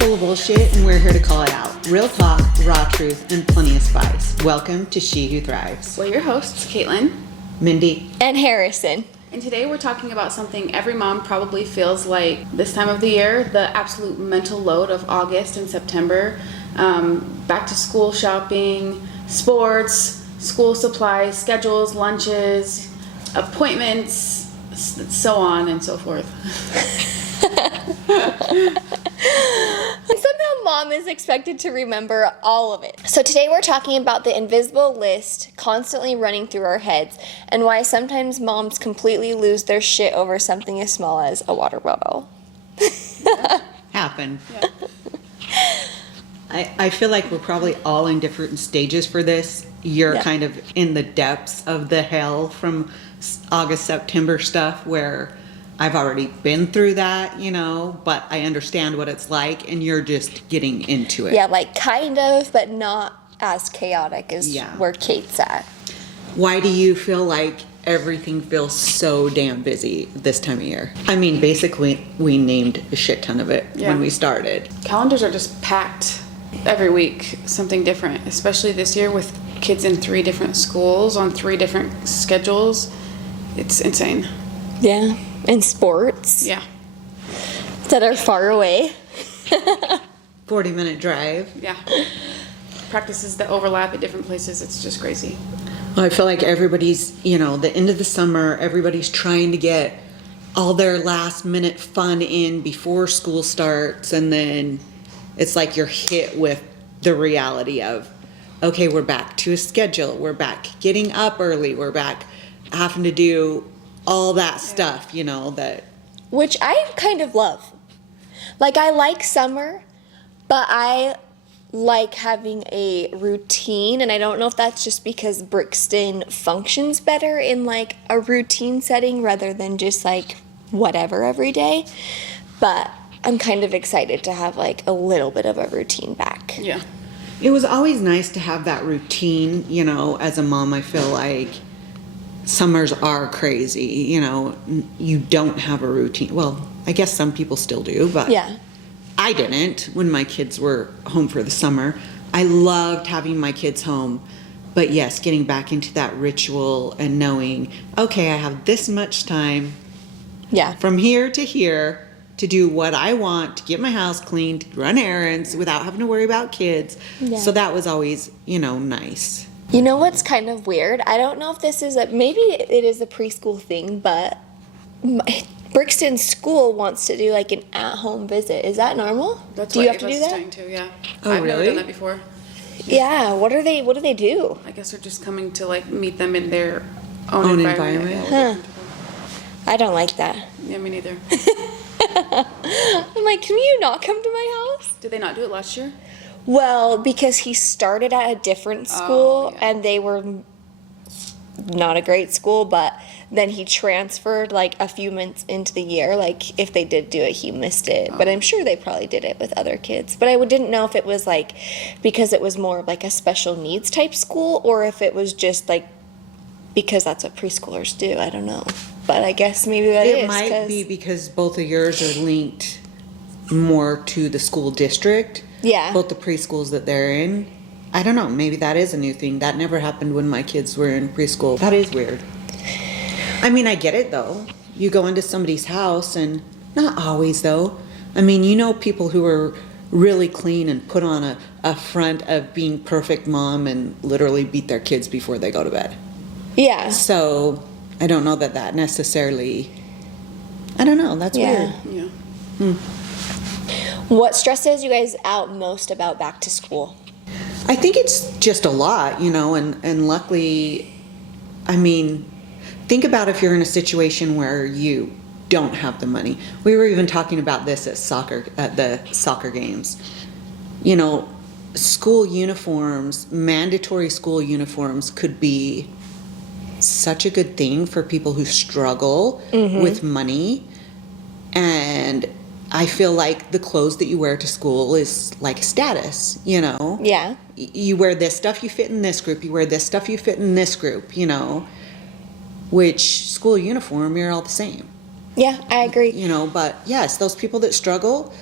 full of bullshit, and we're here to call it out. Real talk, raw truth, and plenty of spice. Welcome to She Who Thrives. We're your hosts, Caitlin, Mindy, and Harrison. and today we're talking about something every mom probably feels like this time of the year, the absolute mental load of August and September. Back to school shopping, sports, school supplies, schedules, lunches, appointments, so on and so forth. And somehow mom is expected to remember all of it. So today we're talking about the invisible list constantly running through our heads and why sometimes moms completely lose their shit over something as small as a water bottle. happen. Yeah. I feel like we're probably all in different stages for this. You're Yeah. kind of in the depths of the hell from August, September stuff where I've already been through that, but I understand what it's like, and you're just getting into it. Yeah, like kind of, but not as chaotic as where Kate's at. Why do you feel like everything feels so damn busy this time of year? I mean, basically, we named a shit ton of it when we started. Calendars are just packed every week, something different, especially this year with kids in 3 different schools on 3 different schedules. It's insane. Yeah, and sports. Yeah. That are far away. 40-minute drive. Yeah. Practices that overlap at different places. It's just crazy. Well, I feel like everybody's, the end of the summer, everybody's trying to get all their last minute fun in before school starts. And then it's like you're hit with the reality of, okay, we're back to a schedule. We're back getting up early. We're back having to do all that stuff, that. Which I kind of love. Like, I like summer, but I like having a routine, and I don't know if that's just because Brixton functions better in like a routine setting rather than just like whatever every day, but I'm kind of excited to have like a little bit of a routine back. Yeah. It was always nice to have that routine, as a mom. I feel like summers are crazy, you don't have a routine. Well, I guess some people still do, but yeah. I didn't when my kids were home for the summer. I loved having my kids home, but yes, getting back into that ritual and knowing, okay, I have this much time from here to here to do what I want, to get my house clean, to run errands without having to worry about kids. Yeah. So that was always, nice. You know what's kind of weird? I don't know if this is maybe it is a preschool thing, but Brixton School wants to do like an at-home visit. Is that normal? That's do you what have to do Ava's that? doing too, yeah. Oh, I've really? never done that before. Yeah. What do they do? I guess they're just coming to like meet them in their own environment. Huh. I don't like that. Yeah, me neither. I'm like, can you not come to my house? Did they not do it last year? Well, because he started at a different school and they were not a great school, but then he transferred like a few months into the year. Like if they did do it, he missed it. But I'm sure they probably did it with other kids. But I didn't know if it was like because it was more of like a special needs type school or if it was just like because that's what preschoolers do. I don't know. But I guess maybe that is. It might be because both of yours are linked more to the school district. Yeah. Both the preschools that they're in. I don't know. Maybe that is a new thing. That never happened when my kids were in preschool. That is weird. I mean, I get it though. You go into somebody's house and not always though. I mean, people who are really clean and put on a front of being perfect mom and literally beat their kids before they go to bed. Yeah. So I don't know that necessarily. I don't know. That's weird. Yeah. What stresses you guys out most about back to school? I think it's just a lot, and luckily, I mean, think about if you're in a situation where you don't have the money. We were even talking about this at the soccer games. School uniforms, mandatory school uniforms could be such a good thing for people who struggle with money. And I feel like the clothes that you wear to school is like status, Yeah. You wear this stuff, you fit in this group. You wear this stuff, you fit in this group, Which school uniform, you're all the same. Yeah, I agree. But yes, those people that struggle,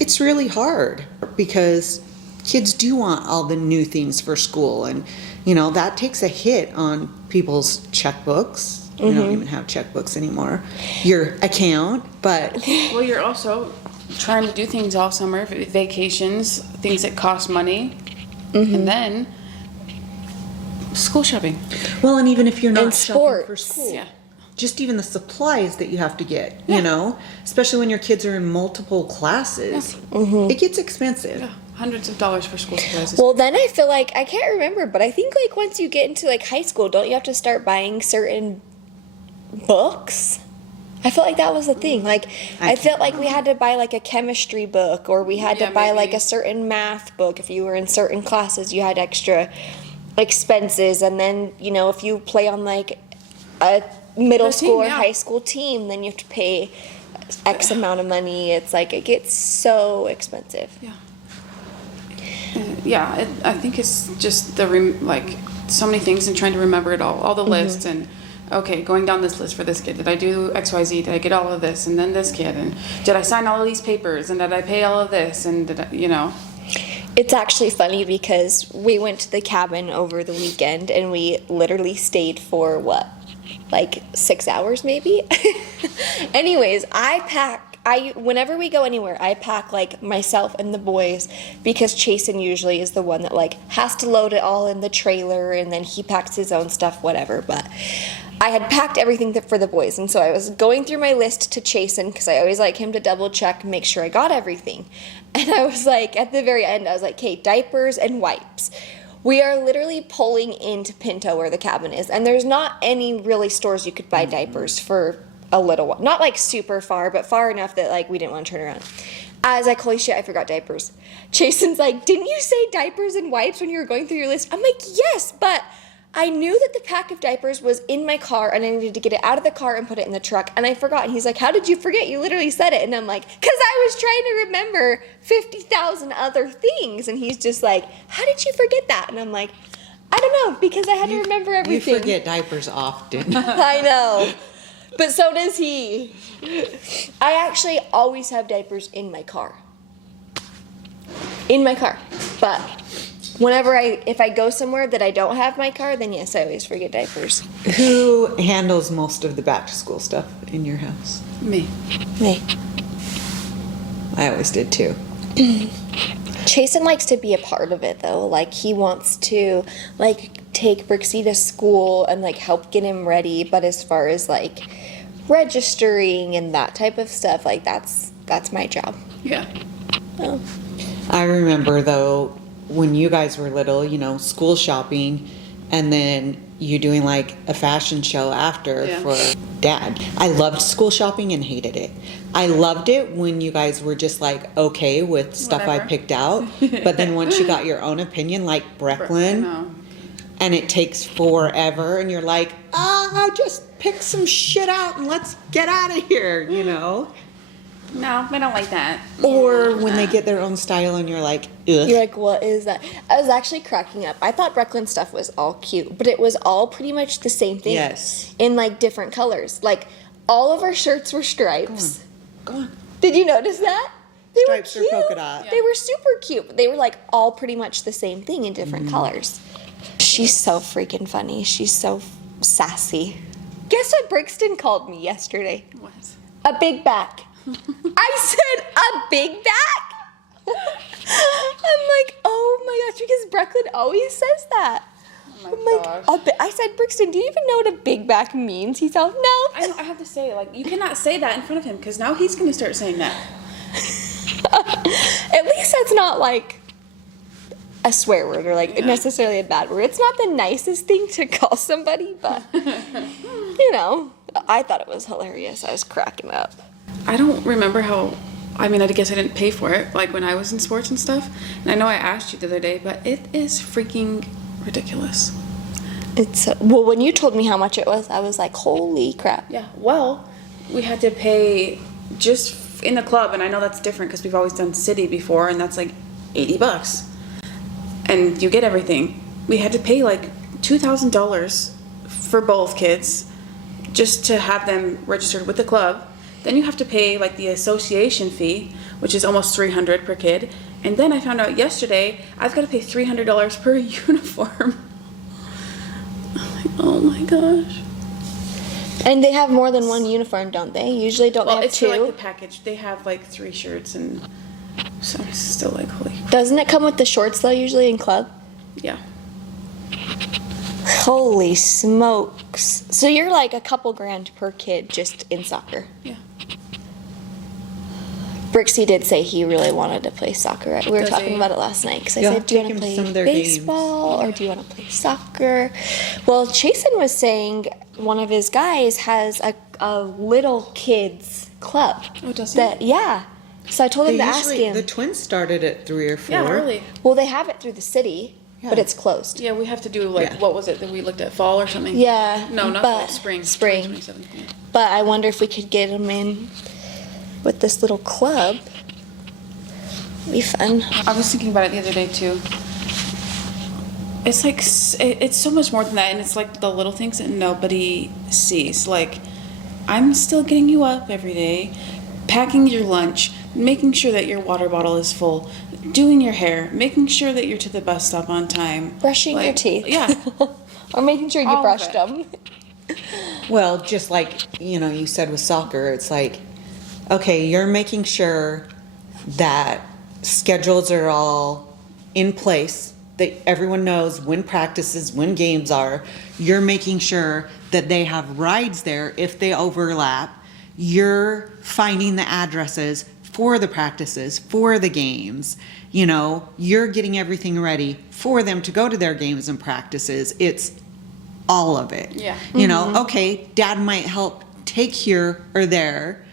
it's really hard because kids do want all the new things for school, and that takes a hit on people's checkbooks. We don't even have checkbooks anymore. Your account, but Well, you're also trying to do things all summer, vacations, things that cost money, and then school shopping. well, and even if you're not And shopping for sports. school, Yeah. just even the supplies that you have to get, especially when your kids are in multiple classes, it gets expensive. Yeah, hundreds of dollars for school supplies. Well, then I feel like, I can't remember, but I think like once you get into like high school, don't you have to start buying certain books? I felt like that was the thing. Like, I felt like we had to buy like a chemistry book, or we had to Yeah, buy like maybe. a certain math book. If you were in certain classes, you had extra expenses. And then, if you play on like a middle The team, school or yeah. high school team, then you have to pay X amount of money. It's like, it gets so expensive. Yeah, I think it's just like so many things and trying to remember it all the lists, and okay, going down this list for this kid. Did I do XYZ? Did I get all of this? And then this kid, and did I sign all of these papers? And did I pay all of this? And did I, It's actually funny because we went to the cabin over the weekend and we literally stayed for what? Like 6 hours maybe? Anyways, whenever we go anywhere, I pack like myself and the boys, because Chasen usually is the one that like has to load it all in the trailer, and then he packs his own stuff, whatever. But I had packed everything for the boys, and so I was going through my list to Chasen because I always like him to double check and make sure I got everything. And I was like, at the very end, I was like, okay, diapers and wipes. We are literally pulling into Pinto where the cabin is, and there's not any really stores you could buy diapers for a little while. Not like super far, but far enough that like we didn't want to turn around. I was like, holy shit, I forgot diapers. Jason's like, didn't you say diapers and wipes when you were going through your list? I'm like, yes, but I knew that the pack of diapers was in my car and I needed to get it out of the car and put it in the truck, and I forgot. And he's like, how did you forget? You literally said it. And I'm like, because I was trying to remember 50,000 other things. And he's just like, how did you forget that? And I'm like, I don't know, because I had to remember everything. You forget diapers often. I know. But so does he. I actually always have diapers in my car. In my car. But if I go somewhere that I don't have my car, then yes, I always forget diapers. Who handles most of the back to school stuff in your house? me. Me. I always did too. Chasen likes to be a part of it though. Like, he wants to like take Brixie to school and like help get him ready, but as far as like registering and that type of stuff, like that's my job. Yeah. Oh. I remember though, when you guys were little, school shopping, and then you doing like a fashion show after for Dad. I loved school shopping and hated it. I loved it when you guys were just like okay with stuff I Whatever. picked out, but then once you got your own opinion, like Brecklin, No. and it takes forever, and you're like, just pick some shit out and let's get out of here, No, I don't like that. Or when they get their own style and you're like, ugh. You're like, what is that? I was actually cracking up. I thought Brecklin stuff was all cute, but it was all pretty much the same thing. Yes. In like different colors. Like, all of our shirts were stripes. Go on. Did you notice that? They Stripes or were cute. polka dot. They were super cute, but they were like all pretty much the same thing in different colors. She's so freaking funny. She's so sassy. Guess what Brixton called me yesterday? What? A big back. I said a big back? I'm like, oh my gosh, because Brecklin always says that. Oh my I'm gosh. like, I said, Brixton, do you even know what a big back means? He's all, no. I have to say, like, you cannot say that in front of him, because now he's going to start saying that. At least that's not like a swear word or like necessarily a bad word. It's not the nicest thing to call somebody, but I thought it was hilarious. I was cracking up. I don't remember I guess I didn't pay for it, like when I was in sports and stuff. And I know I asked you the other day, but it is freaking ridiculous. It's well, when you told me how much it was, I was like, holy crap. Yeah, well, we had to pay just in the club, and I know that's different because we've always done city before, and that's like $80. And you get everything. We had to pay like $2,000 for both kids just to have them registered with the club. Then you have to pay like the association fee, which is almost $300 per kid. And then I found out yesterday I've got to pay $300 per uniform. I'm like, oh my gosh. And they have more than one uniform, don't they? Usually, don't they have it's two? for like the package. They have like 3 shirts, and so I'm still like, holy. Doesn't it come with the shorts though? Usually in club. Yeah. Holy smokes! So you're like a couple grand per kid just in soccer. Yeah. Brixie did say he really wanted to play soccer. We were Does talking he? about it last night because I You'll said, have "Do you to want to take him to play some of their baseball or do you want to play soccer?" Well, Chasen was saying one of his guys has a little kids club. Oh, does he? Yeah. So I told him to ask him. The twins started at 3 or 4. Yeah, early. Well, they have it through the city, but Yeah. it's closed. Yeah, we have to do like, Yeah. what was it that we looked at, fall or something? Yeah. No, not but fall, spring. Spring. 2027, yeah. But I wonder if we could get him in with this little club. Be fun. I was thinking about it the other day too. It's like, it's so much more than that, and it's like the little things that nobody sees. Like, I'm still getting you up every day, packing your lunch, making sure that your water bottle is full, doing your hair, making sure that you're to the bus stop on time. Brushing your Like, teeth. Yeah. Or making sure you All of brushed it. them. Well, just like, you said with soccer, it's like, okay, you're making sure that schedules are all in place, that everyone knows when practices, when games are. You're making sure that they have rides there if they overlap. You're finding the addresses for the practices, for the games. You're getting everything ready for them to go to their games and practices. It's all of it. Yeah. Okay, dad might help take here or there,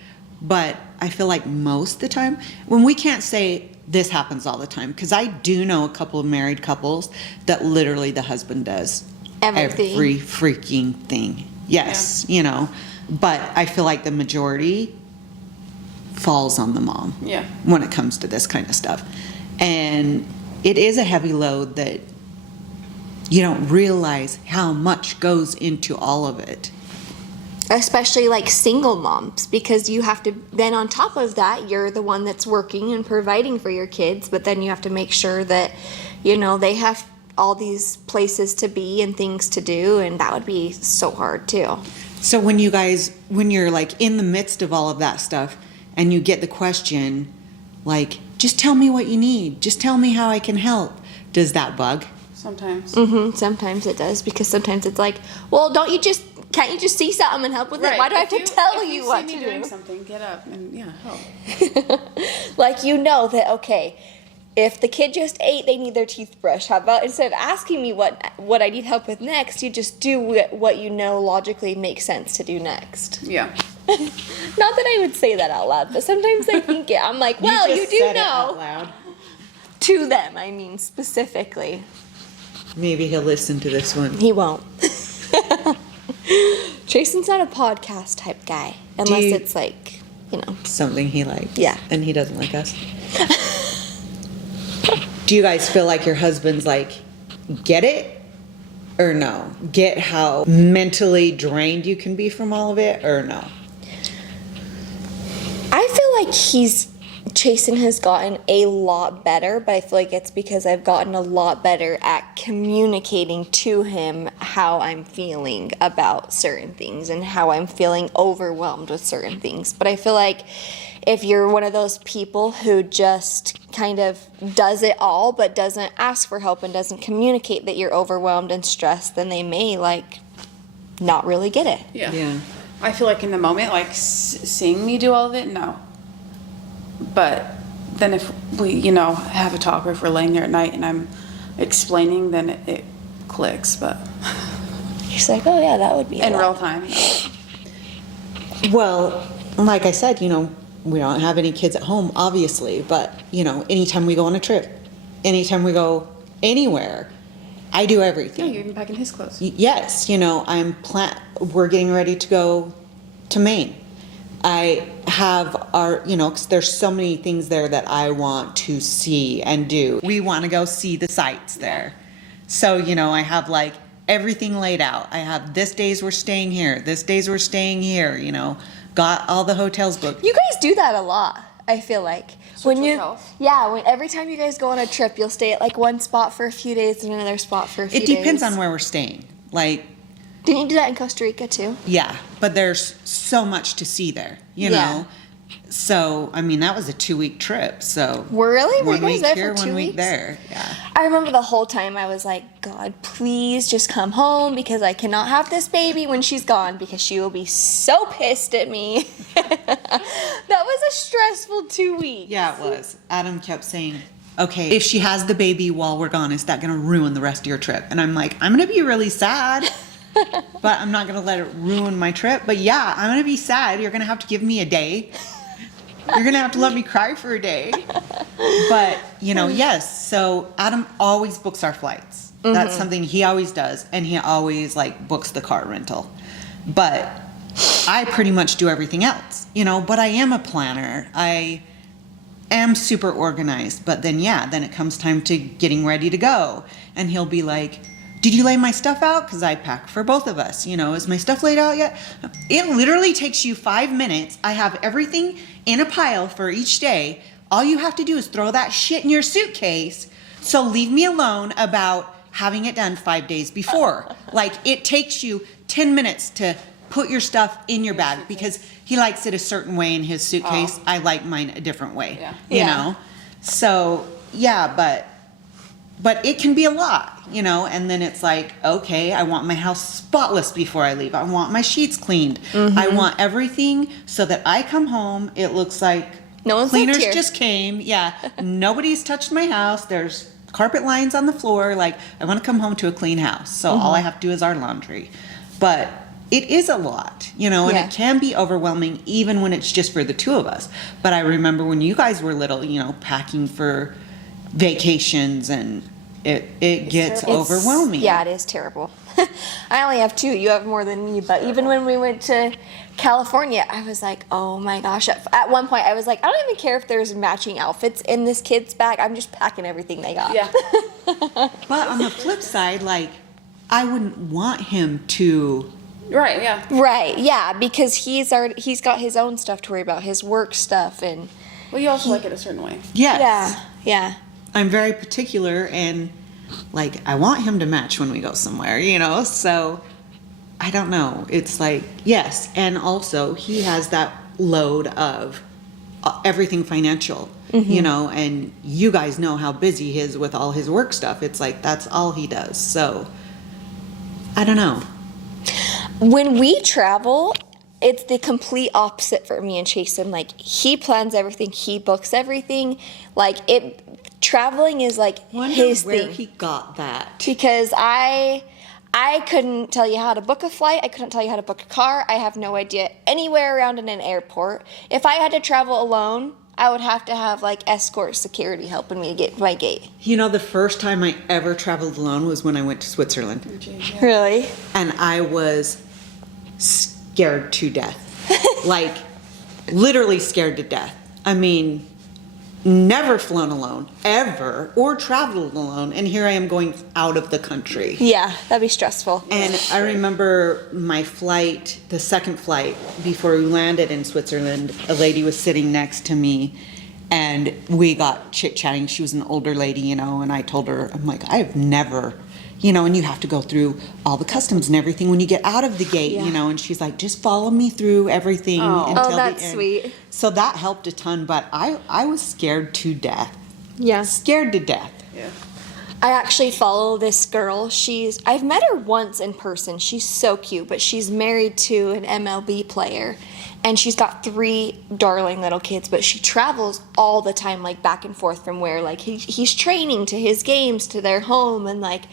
but I feel like most of the time, when we can't say this happens all the time, because I do know a couple of married couples that literally the husband does Everything. every freaking thing. Yes, but I feel like the majority falls on the mom. Yeah. When it comes to this kind of stuff. And it is a heavy load that you don't realize how much goes into all of it. Especially like single moms, because you have to, then on top of that, you're the one that's working and providing for your kids, but then you have to make sure that, they have all these places to be and things to do, and that would be so hard too. So when you're like in the midst of all of that stuff and you get the question, like, just tell me what you need, just tell me how I can help, does that bug? Sometimes. Sometimes it does, because sometimes it's like, well, can't you just see something and help with it? Why do I have to tell you what to If you see me doing do? something, get up and help. Like, that, okay, if the kid just ate, they need their teeth brushed. How about instead of asking me what I need help with next, you just do what logically makes sense to do next. Yeah. Not that I would say that out loud, but sometimes I think it. I'm like, well, you just do said it know. out loud. To them, I mean, specifically. Maybe he'll listen to this one. He won't. Jason's not a podcast type guy, unless you- it's like, Something he likes. Yeah. And he doesn't like us. Do you guys feel like your husband's like, get it or no? Get how mentally drained you can be from all of it or no? I feel like Chasen has gotten a lot better, but I feel like it's because I've gotten a lot better at communicating to him how I'm feeling about certain things and how I'm feeling overwhelmed with certain things. But I feel like if you're one of those people who just kind of does it all but doesn't ask for help and doesn't communicate that you're overwhelmed and stressed, then they may not really get it. Yeah. I feel like in the moment, like seeing me do all of it, no. But then if we, have a talk, or if we're laying there at night and I'm explaining, then it clicks. But She's like, oh yeah, that would be in a real lot. time, no. Well, like I said, we don't have any kids at home, obviously, but, anytime we go on a trip, anytime we go anywhere, I do Yeah, everything. you're even packing his clothes. Yes, we're getting ready to go to Maine. I have because there's so many things there that I want to see and do. We want to go see the sights there. So, I have everything laid out. I have this days we're staying here, this days we're staying here, got all the hotels booked. You guys do that a lot, I feel like. Switch When you, hotels? yeah, every time you guys go on a trip, you'll stay at like one spot for a few days and another spot for a few It days. depends on where we're staying. Like, Didn't you do that in Costa Rica too? yeah, but there's so much to see there, you Yeah. know? So, I mean, that was a 2-week trip. So, Really? Were you 1 guys week there here, for 2 1 week weeks? there. Yeah. I remember the whole time I was like, God, please just come home because I cannot have this baby when she's gone because she will be so pissed at me. That was a stressful 2 weeks. Yeah, it was. Adam kept saying, okay, if she has the baby while we're gone, is that going to ruin the rest of your trip? And I'm like, I'm going to be really sad, but I'm not going to let it ruin my trip. But yeah, I'm going to be sad. You're going to have to give me a day. You're going to have to let me cry for a day. But, you know, yes. So Adam always books our flights. That's something he always does. And he always, like, books the car rental. But I pretty much do everything else, you know. But I am a planner. I am super organized. But then, yeah, then it comes time to getting ready to go. And he'll be like, did you lay my stuff out? Because I pack for both of us. You know, is my stuff laid out yet? It literally takes you 5 minutes. I have everything in a pile for each day. All you have to do is throw that shit in your suitcase. So leave me alone about having it done 5 days before. Like, it takes you 10 minutes to put your stuff in your bag because he likes it a certain way in his suitcase. I like mine a different way. Yeah. You Yeah. know? So, yeah, but it can be a lot, you know, and then it's like, okay, I want my house spotless before I leave. I want my sheets cleaned. I want everything so that I come home, it looks like No one's lived cleaners here. just came. Yeah, nobody's touched my house. There's carpet lines on the floor. Like, I want to come home to a clean house. So all I have to do is our laundry. But it is a lot, you know, and Yeah. it can be overwhelming even when it's just for the two of us. But I remember when you guys were little, you know, packing for vacations and it gets overwhelming. Yeah, it is terrible. I only have 2. You have more than me. But even when we went to California, I was like, oh my gosh. At one point, I was like, I don't even care if there's matching outfits in this kid's bag. I'm just packing everything they got. Yeah. But on the flip side, like, I wouldn't want him to. Right, yeah. Right, yeah, because he's got his own stuff to worry about, his work stuff, and Well, you also like it a certain way. Yes. yeah. I'm very particular and like I want him to match when we go somewhere, you know? So I don't know. It's like, yes, and also he has that load of everything financial, you know, and you guys know how busy he is with all his work stuff. It's like that's all he does. So I don't know. When we travel, it's the complete opposite for me and Chasen. Like, he plans everything, he books everything. Like, traveling is like Wonder his where thing. he got that. Because I couldn't tell you how to book a flight. I couldn't tell you how to book a car. I have no idea anywhere around in an airport. If I had to travel alone, I would have to have like escort security helping me to get to my gate. You know, the first time I ever traveled alone was when I went to Switzerland. Really? And I was scared to death. Like, literally scared to death. I mean, never flown alone, ever, or traveled alone. And here I am going out of the country. Yeah, that'd be stressful. And I remember my flight, the second flight, before we landed in Switzerland, a lady was sitting next to me and we got chit-chatting. She was an older lady, you know, and I told her, I'm like, I've never, you know, and you have to go through all the customs and everything when you get out of the gate, Yeah. you know, and she's like, just follow me through everything until Oh, that's the end. sweet. So that helped a ton, but I was scared to death. Yeah. Scared to death. Yeah. I actually follow this girl. I've met her once in person. She's so cute, but she's married to an MLB player. And she's got 3 darling little kids, but she travels all the time, like back and forth from where like he's training to his games to their home. And like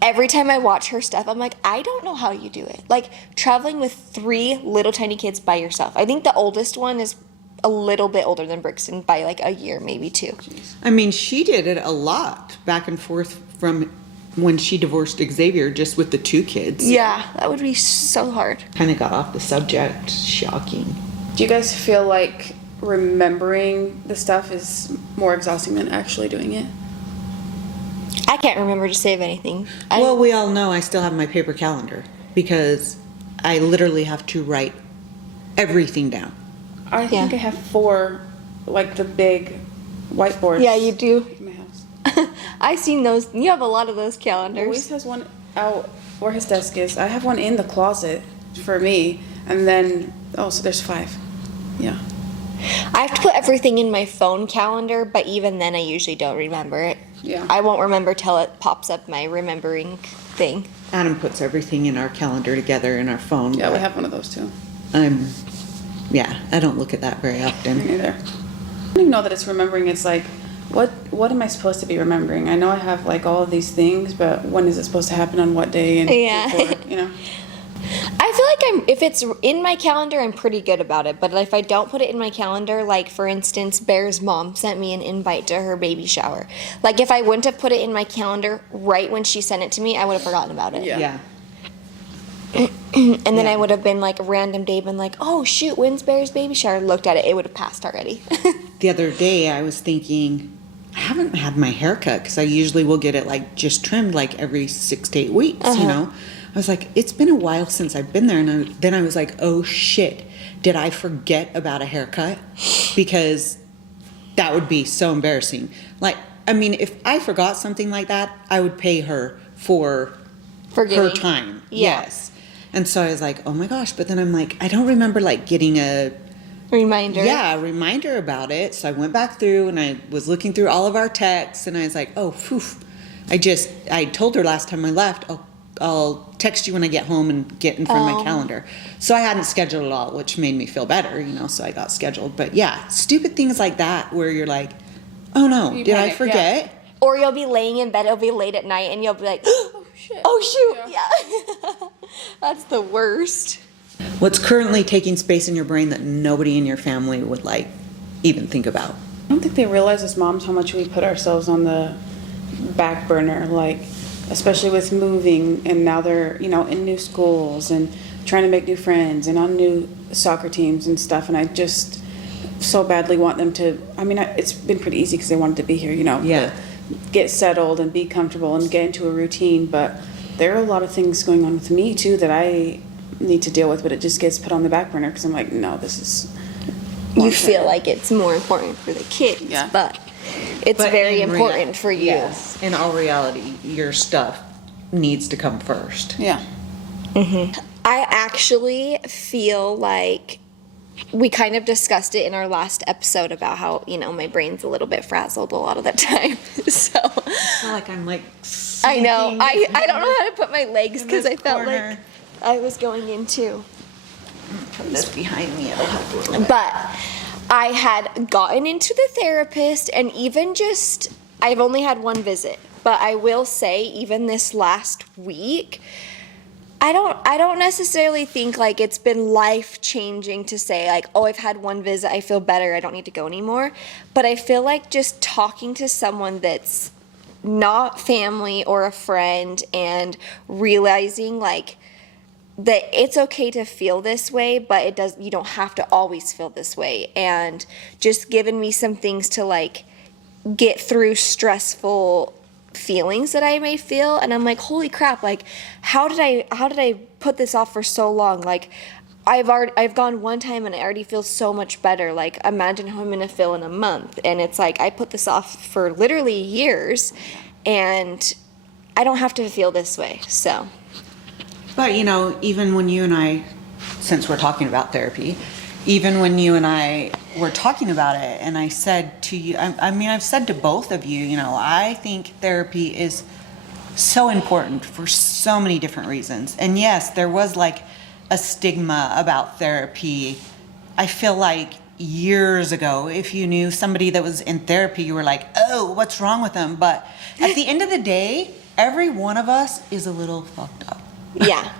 every time I watch her stuff, I'm like, I don't know how you do it. Like traveling with 3 little tiny kids by yourself. I think the oldest one is a little bit older than Brixton by like a year, maybe 2. I mean, she did it a lot back and forth from when she divorced Xavier just with the 2 kids. Yeah, that would be so hard. Kind of got off the subject. Shocking. Do you guys feel like remembering the stuff is more exhausting than actually doing it? I can't remember to save anything. Well, we all know I still have my paper calendar because I literally have to write everything down. I think I have 4, like the big whiteboards. Yeah, you do. In my house. I've seen those. You have a lot of those calendars. Luis has one out where his desk is. I have one in the closet for me, and then so there's 5. Yeah. I have to put everything in my phone calendar, but even then I usually don't remember it. Yeah. I won't remember till it pops up my remembering thing. Adam puts everything in our calendar together in our phone. Yeah, we but have one of those too. I don't look at that very often. Me neither. I don't even know that it's remembering. It's like, what am I supposed to be remembering? I know I have like all of these things, but when is it supposed to happen on what day? And before, I feel like if it's in my calendar, I'm pretty good about it. But if I don't put it in my calendar, like for instance, Bear's mom sent me an invite to her baby shower. Like if I wouldn't have put it in my calendar right when she sent it to me, I would have forgotten about it. Yeah. And then I would have been like a random day, been like, oh shoot, when's Bear's baby shower? Looked at it, it would have passed already. The other day I was thinking, I haven't had my hair cut because I usually will get it like just trimmed like every 6 to 8 weeks, you know? I was like, it's been a while since I've been there. And then I was like, oh shit, did I forget about a haircut? Because that would be so embarrassing. Like, I mean, if I forgot something like that, I would pay her for her time. Yeah. Yes. And so I was like, oh my gosh. But then I'm like, I don't remember like getting a Reminder. Yeah, a reminder about it. So I went back through and I was looking through all of our texts and I was like, oh, phew. I told her last time I left, I'll text you when I get home and get in front of my calendar. So I hadn't scheduled it all, which made me feel better, so I got scheduled. But yeah, stupid things like that where you're like, oh no, did I forget? Yeah. Or you'll be laying in bed, it'll be late at night, and you'll be like, oh shit. Oh shoot, yeah. That's the worst. What's currently taking space in your brain that nobody in your family would like even think about? I don't think they realize as moms how much we put ourselves on the back burner, like especially with moving, and now they're in new schools and trying to make new friends and on new soccer teams and stuff, and I just so badly want them to, it's been pretty easy because they wanted to be here, Yeah. get settled and be comfortable and get into a routine, but there are a lot of things going on with me too that I need to deal with, but it just gets put on the back burner because I'm like, no, this is you feel like it's more important for the kids, but it's very important for you. Yes, in all reality, your stuff needs to come first. Yeah. Mm-hmm. I actually feel like we kind of discussed it in our last episode about how, my brain's a little bit frazzled a lot of the time. So I feel like I'm like I know. I don't know how to put my legs because I felt corner. like I was going into. Put this behind me, it'll help a little bit. But I had gotten into the therapist, and even just, I've only had one visit, but I will say even this last week, I don't necessarily think like it's been life-changing to say like, oh, I've had one visit, I feel better, I don't need to go anymore. But I feel like just talking to someone that's not family or a friend and realizing like that it's okay to feel this way, but you don't have to always feel this way, and just giving me some things to like get through stressful feelings that I may feel. And I'm like, holy crap, like how did I put this off for so long? Like I've gone one time and I already feel so much better. Like imagine how I'm gonna feel in a month. And it's like I put this off for literally years, and I don't have to feel this way. So But even when you and I, since we're talking about therapy, even when you and I were talking about it, and I said to you, I've said to both of you, I think therapy is so important for so many different reasons. And yes, there was like a stigma about therapy. I feel like years ago, if you knew somebody that was in therapy, you were like, oh, what's wrong with them? But at the end of the day, every one of us is a little fucked up. yeah.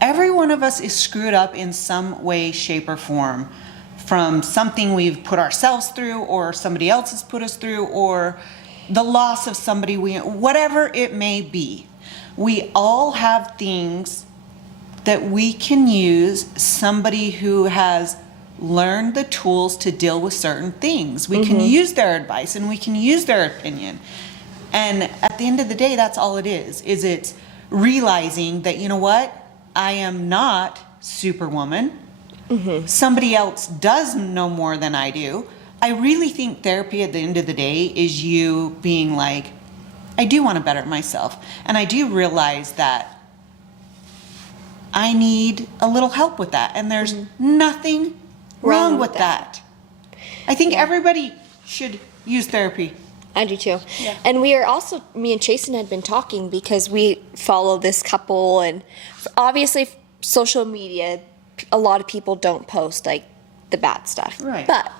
Every one of us is screwed up in some way, shape, or form from something we've put ourselves through, or somebody else has put us through, or the loss of somebody whatever it may be. We all have things that we can use somebody who has learned the tools to deal with certain things. We can use their advice and we can use their opinion. And at the end of the day, that's all it is it's realizing that, I am not Superwoman. Somebody else does know more than I do. I really think therapy at the end of the day is you being like, I do want to better myself. And I do realize that I need a little help with that. And there's nothing wrong with that. I think everybody should use therapy. I do too. Yeah. And we are also, me and Chasen had been talking because we follow this couple, and obviously social media, a lot of people don't post like the bad stuff. Right. But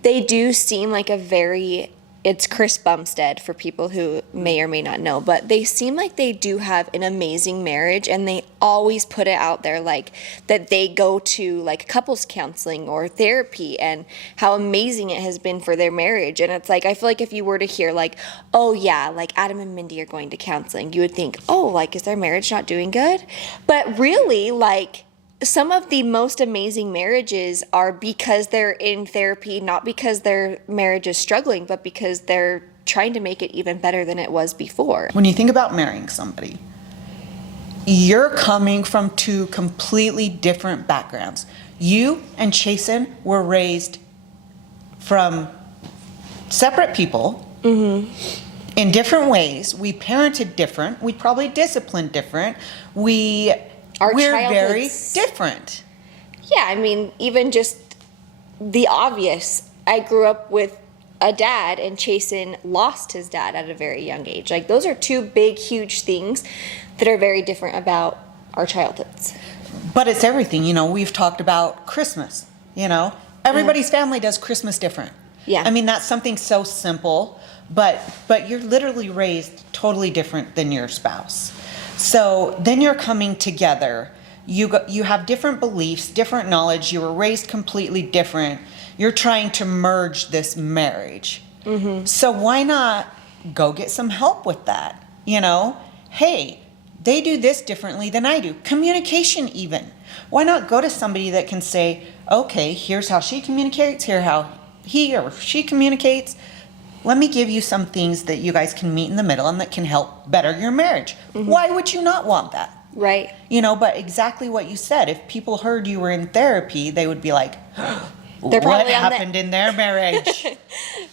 they do seem like it's Chris Bumstead for people who may or may not know, but they seem like they do have an amazing marriage, and they always put it out there like that they go to like couples counseling or therapy and how amazing it has been for their marriage. And it's like, I feel like if you were to hear like, oh yeah, like Adam and Mindy are going to counseling, you would think, oh, like, is their marriage not doing good? But really, like, some of the most amazing marriages are because they're in therapy, not because their marriage is struggling, but because they're trying to make it even better than it was before. When you think about marrying somebody, you're coming from two completely different backgrounds. You and Chasen were raised from separate people in different ways. We parented different. We probably disciplined different. We're very different. Yeah, I mean, even just the obvious. I grew up with a dad, and Chasen lost his dad at a very young age. Like, those are two big, huge things that are very different about our childhoods. But it's everything. You know, we've talked about Christmas. You know, everybody's family does Christmas different. Yeah. I mean, that's something so simple, but you're literally raised totally different than your spouse. So then you're coming together. You have different beliefs, different knowledge. You were raised completely different. You're trying to merge this marriage. So why not go get some help with that? You know, hey, they do this differently than I do. Communication even. Why not go to somebody that can say, okay, here's how she communicates, here's how he or she communicates. Let me give you some things that you guys can meet in the middle and that can help better your marriage. Why would you not want that? Right. You know, but exactly what you said. If people heard you were in therapy, they would be like, what happened in their marriage?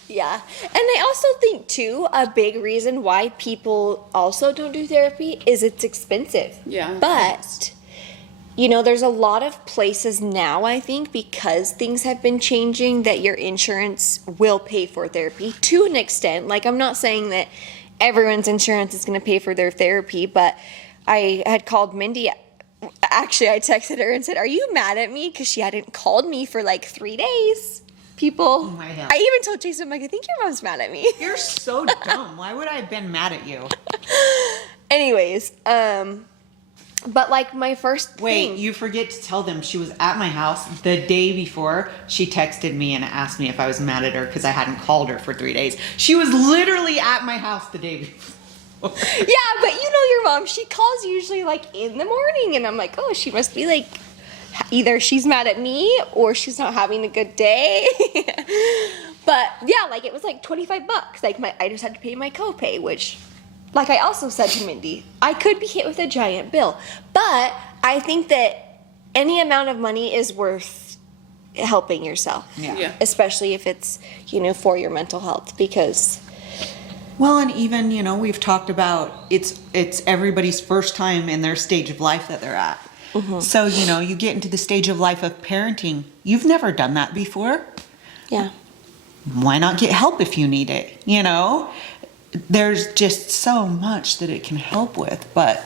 Yeah. And I also think, too, a big reason why people also don't do therapy is it's expensive. Yeah. But, you know, there's a lot of places now, I think, because things have been changing, that your insurance will pay for therapy to an extent. Like, I'm not saying that everyone's insurance is going to pay for their therapy, but I had called Mindy. Actually, I texted her and said, are you mad at me? Because she hadn't called me for like 3 days. People. Oh my God. I even told Jason, I'm like, I think your mom's mad at me. You're so dumb. Why would I have been mad at you? Anyways, but like my first thing. You forget to tell them she was at my house the day before. She texted me and asked me if I was mad at her because I hadn't called her for 3 days. She was literally at my house the day before. Yeah, but you know your mom, she calls usually like in the morning, and I'm like, oh, she must be like, either she's mad at me or she's not having a good day. But yeah, like it was like $25. Like I just had to pay my copay, which, like I also said to Mindy, I could be hit with a giant bill. But I think that any amount of money is worth helping yourself. Yeah. Especially if it's, you know, for your mental health, because... Well, and even, you know, we've talked about it's everybody's first time in their stage of life that they're at. So, you know, you get into the stage of life of parenting. You've never done that before. Yeah. Why not get help if you need it? You know, there's just so much that it can help with. But,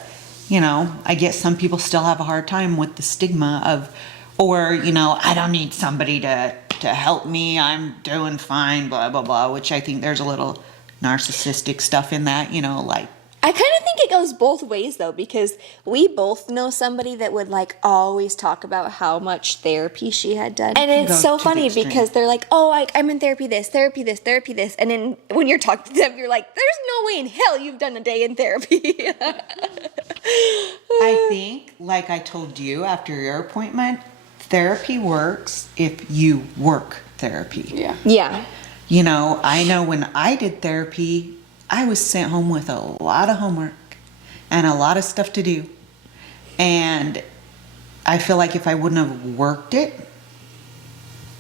you know, I guess some people still have a hard time with the stigma of, or, you know, I don't need somebody to help me. I'm doing fine, blah, blah, blah, which I think there's a little narcissistic stuff in that, you know, like. I kind of think it goes both ways though, because we both know somebody that would like always talk about how much therapy she had done. And it's so funny because they're like, oh, I'm in therapy this. And then when you're talking to them, you're like, there's no way in hell you've done a day in therapy. I think, like I told you after your appointment, therapy works if you work therapy. Yeah. Yeah. You know, I know when I did therapy, I was sent home with a lot of homework and a lot of stuff to do. And I feel like if I wouldn't have worked it,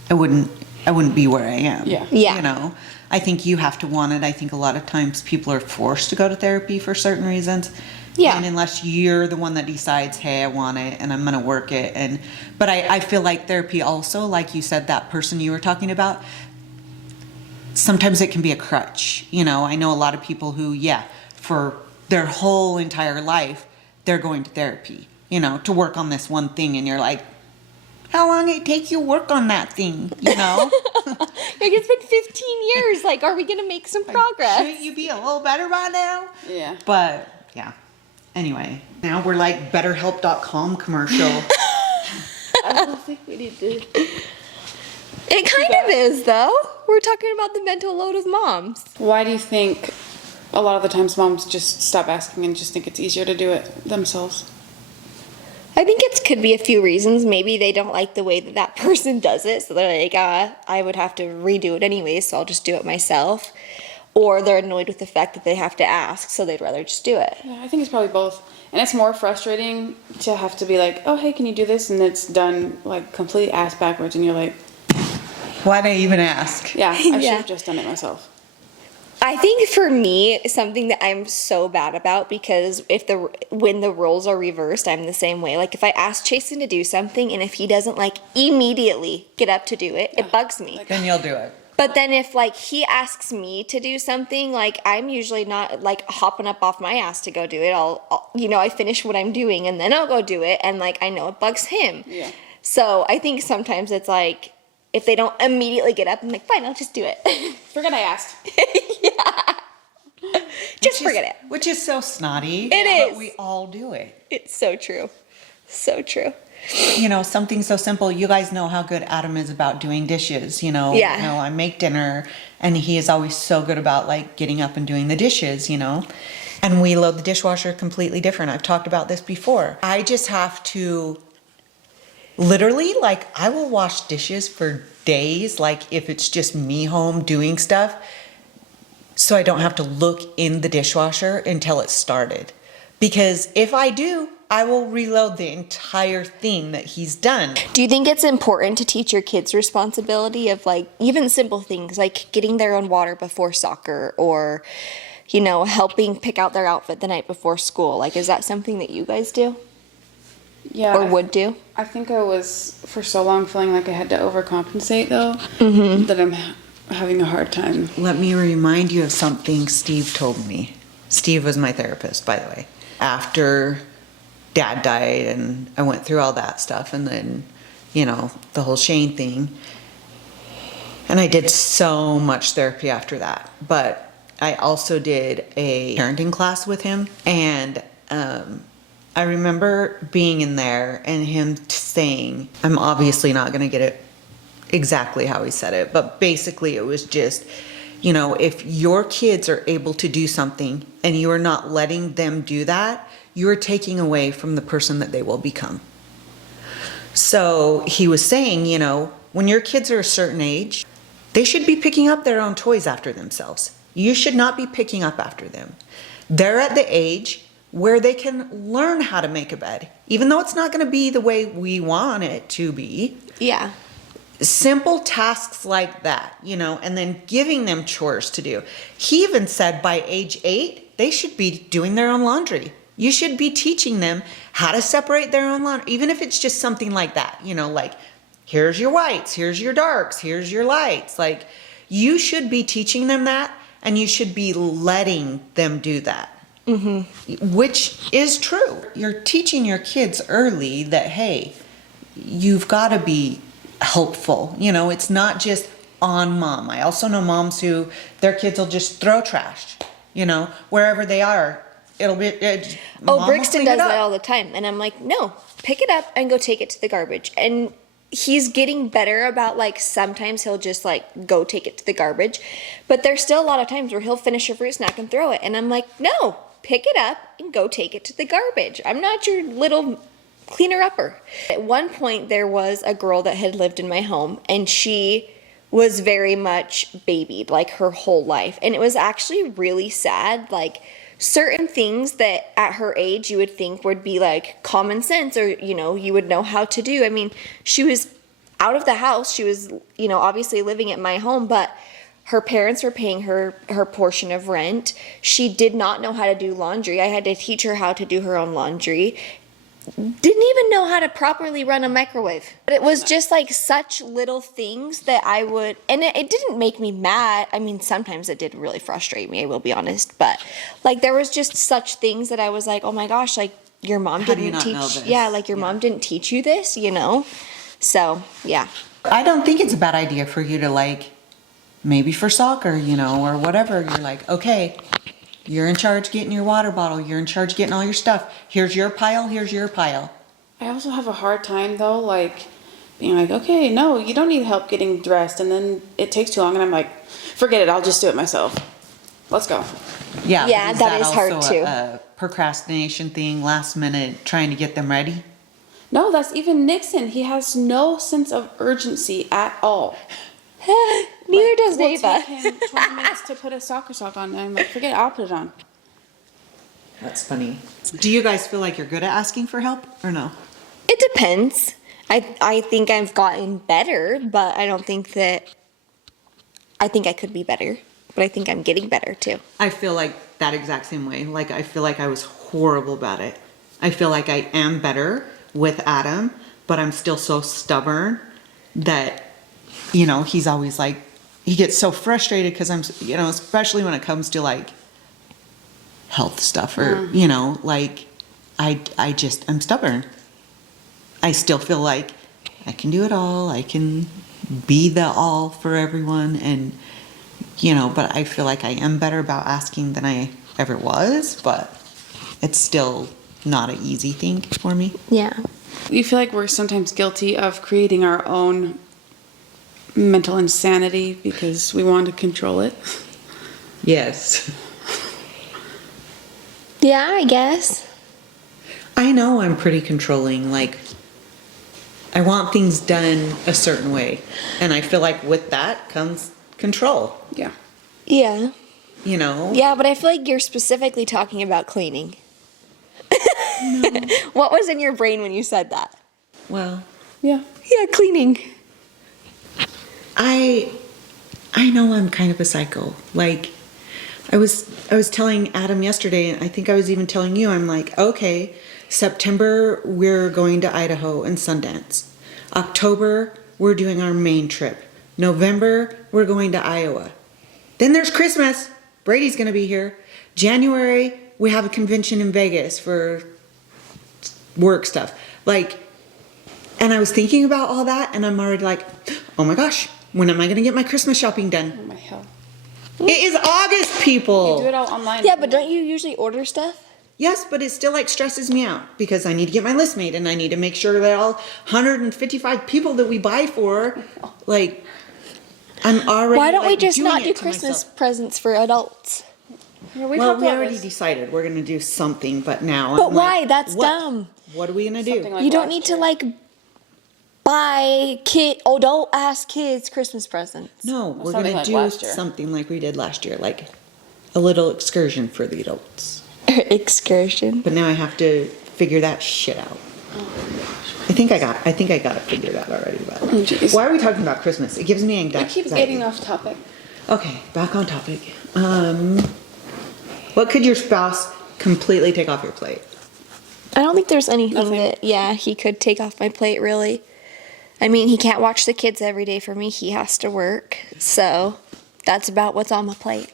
I wouldn't be where I am. Yeah. Yeah. You know, I think you have to want it. I think a lot of times people are forced to go to therapy for certain reasons. Yeah. And unless you're the one that decides, hey, I want it and I'm going to work it. But I feel like therapy also, like you said, that person you were talking about, sometimes it can be a crutch. You know, I know a lot of people who, yeah, for their whole entire life, they're going to therapy, you know, to work on this one thing. And you're like, how long it take you work on that thing, you know? Like, it's been 15 years. Like, are we going to make some progress? Shouldn't you be a little better by now? Yeah. But, yeah. Anyway, now we're like BetterHelp.com commercial. I don't think we need to. It kind of is, though. We're talking about the mental load of moms. Why do you think a lot of the times moms just stop asking and just think it's easier to do it themselves? I think it could be a few reasons. Maybe they don't like the way that that person does it, so they're like, I would have to redo it anyway, so I'll just do it myself. Or they're annoyed with the fact that they have to ask, so they'd rather just do it. Yeah, I think it's probably both. And it's more frustrating to have to be like, oh, hey, can you do this? And it's done like completely ass backwards, and you're like, Why'd I even ask? yeah, I should Yeah. have just done it myself. I think for me, something that I'm so bad about, because when the roles are reversed, I'm the same way. Like, if I ask Chasen to do something and if he doesn't like immediately get up to do it, it bugs me. Then you'll do it. But then if like he asks me to do something, like I'm usually not like hopping up off my ass to go do it. I'll I finish what I'm doing and then I'll go do it, and like I know it bugs him. Yeah. So I think sometimes it's like if they don't immediately get up, I'm like, fine, I'll just do it. Forget I asked. Just forget it. Which is so snotty. It is. But we all do it. It's so true. So true. You know, something so simple. You guys know how good Adam is about doing dishes, you know. Yeah. You know, I make dinner and he is always so good about like getting up and doing the dishes, you know. And we load the dishwasher completely different. I've talked about this before. I just have to literally, like, I will wash dishes for days, like if it's just me home doing stuff, so I don't have to look in the dishwasher until it's started. Because if I do, I will reload the entire thing that he's done. Do you think it's important to teach your kids responsibility of like even simple things like getting their own water before soccer, or helping pick out their outfit the night before school? Like, is that something that you guys do Yeah. or would do? I think I was for so long feeling like I had to overcompensate though, that I'm having a hard time. Let me remind you of something Steve told me. Steve was my therapist, by the way. After Dad died and I went through all that stuff, and then, the whole Shane thing. And I did so much therapy after that. But I also did a parenting class with him. And I remember being in there and him saying, I'm obviously not going to get it exactly how he said it, but basically it was just, if your kids are able to do something and you are not letting them do that, you're taking away from the person that they will become. So he was saying, when your kids are a certain age, they should be picking up their own toys after themselves. You should not be picking up after them. They're at the age where they can learn how to make a bed, even though it's not going to be the way we want it to be. Yeah. Simple tasks like that, and then giving them chores to do. He even said by age 8, they should be doing their own laundry. You should be teaching them how to separate their own laundry, even if it's just something like that, like, here's your whites, here's your darks, here's your lights. Like, you should be teaching them that, and you should be letting them do that. Mm-hmm. Which is true. You're teaching your kids early that, hey, you've got to be helpful. It's not just on mom. I also know moms who their kids will just throw trash, wherever they are. It'll be. Brixton does that all the time. And I'm like, no, pick it up and go take it to the garbage. And he's getting better about, like, sometimes he'll just, like, go take it to the garbage. But there's still a lot of times where he'll finish a fruit snack and throw it. And I'm like, no, pick it up and go take it to the garbage. I'm not your little cleaner upper. At one point, there was a girl that had lived in my home, and she was very much babied, like, her whole life. And it was actually really sad, like, certain things that at her age you would think would be like common sense, or, you know, you would know how to do. I mean, she was out of the house. She was, you know, obviously living at my home, but her parents were paying her portion of rent. She did not know how to do laundry. I had to teach her how to do her own laundry. Didn't even know how to properly run a microwave. But it was just like such little things that I would, and it didn't make me mad. I mean, sometimes it did really frustrate me, I will be honest. But like there was just such things that I was like, oh my gosh, like your mom How do you didn't not know teach. this? Yeah, like your mom didn't teach you this, you know? So, yeah. I don't think it's a bad idea for you to like, maybe for soccer, you know, or whatever, you're like, okay, you're in charge getting your water bottle, you're in charge getting all your stuff. Here's your pile, here's your pile. I also have a hard time though, like being like, okay, no, you don't need help getting dressed, and then it takes too long, and I'm like, forget it, I'll just do it myself. Let's go. Yeah, Yeah, but that is hard also too. A procrastination thing, last minute, trying to get them ready? No, that's even Nixon. He has no sense of urgency at all. Neither does Will Neva. take him 20 minutes to put a soccer sock on, and I'm like, forget it, I'll put it on. That's funny. Do you guys feel like you're good at asking for help or no? It depends. I think I've gotten better, but I don't think that, I think I could be better, but I think I'm getting better too. I feel like that exact same way. Like, I feel like I was horrible about it. I feel like I am better with Adam, but I'm still so stubborn that, you know, he's always like, he gets so frustrated because I'm, you know, especially when it comes to like health stuff or, you know, like I'm stubborn. I still feel like I can do it all. I can be the all for everyone. And, you know, but I feel like I am better about asking than I ever was, but it's still not an easy thing for me. Yeah. You feel like we're sometimes guilty of creating our own mental insanity because we want to control it. Yes. Yeah, I guess. I know I'm pretty controlling. Like, I want things done a certain way. And I feel like with that comes control, Yeah. Yeah. you know? Yeah, but I feel like you're specifically talking about cleaning. What was in your brain when you said that? Well, Yeah. Yeah, cleaning. I know I'm kind of a psycho. Like, I was telling Adam yesterday, and I think I was even telling you, I'm like, okay, September we're going to Idaho and Sundance. October we're doing our main trip. November we're going to Iowa. Then there's Christmas. Brady's gonna be here. January we have a convention in Vegas for work stuff. Like, and I was thinking about all that, and I'm already like, oh my gosh, when am I gonna get my Christmas shopping done? Oh my hell. It is August, people. You do it all online. Yeah, but don't you usually order stuff? Yes, but it still like stresses me out because I need to get my list made and I need to make sure that all 155 people that we buy for, like, I'm already. Why don't we like, just doing not it do to Christmas myself. presents for adults? Yeah, we Well, talked we about already this. decided we're gonna do something, but now. But I'm why? like, That's what? dumb. What are we gonna do? Something like You don't last need year. to like buy adult ass kids Christmas presents. No, we're something gonna like do last year. something like we did last year, like a little excursion for the adults. Excursion. But now I have to figure that shit out. I think I got it figured out already. But jeez. why are we talking about Christmas? It gives me We anxiety. keep getting off topic. Okay, back on topic. What could your spouse completely take off your plate? I don't think there's anything Nothing. that, yeah, he could take off my plate, really. I mean, he can't watch the kids every day for me. He has to work. So that's about what's on my plate.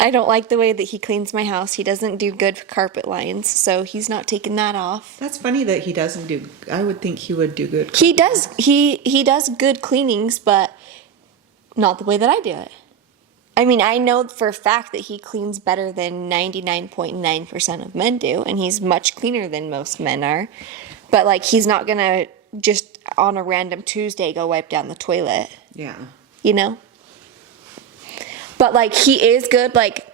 I don't like the way that he cleans my house. He doesn't do good carpet lines, so he's not taking that off. That's funny that he doesn't do. I would think he would do good. He does. He does good cleanings, but not the way that I do it. I mean, I know for a fact that he cleans better than 99.9% of men do, and he's much cleaner than most men are. But like, he's not gonna just on a random Tuesday go wipe down the toilet, Yeah. you know? But like, he is good. Like,